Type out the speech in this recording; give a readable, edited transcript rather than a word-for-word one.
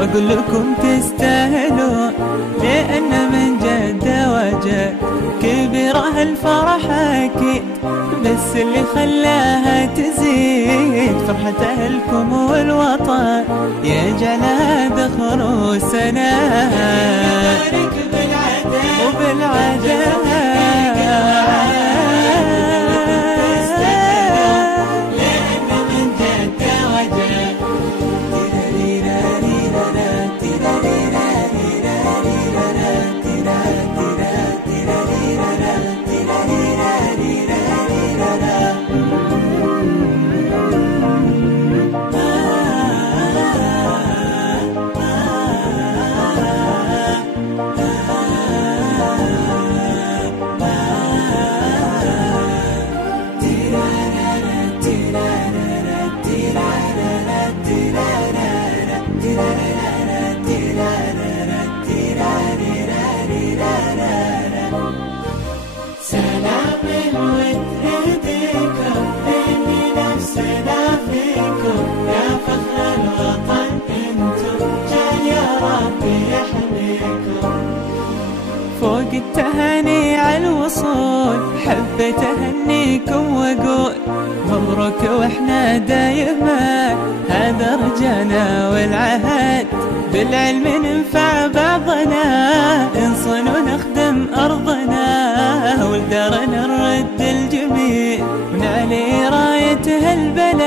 واقول لكم تستاهلون، لأن من جد وجد كبيره الفرح أكيد، بس اللي خلاها تزيد فرحة أهلكم والوطن يجعلها ذخر وسنة وبالعدل. سلام وتهديكم إني نفسنا فيكم، يا فخر الوطن انتم جاي يا ربي يحميكم. فوق التهاني على الوصول حبيت أهنيكم وأقول مبروك، وإحنا دايما هذا رجانا والعهد بالعلم ننفع بعضنا، نصون ونخدم أرضنا ولدارنا نرد الجميل ونعلي راية هالبلد.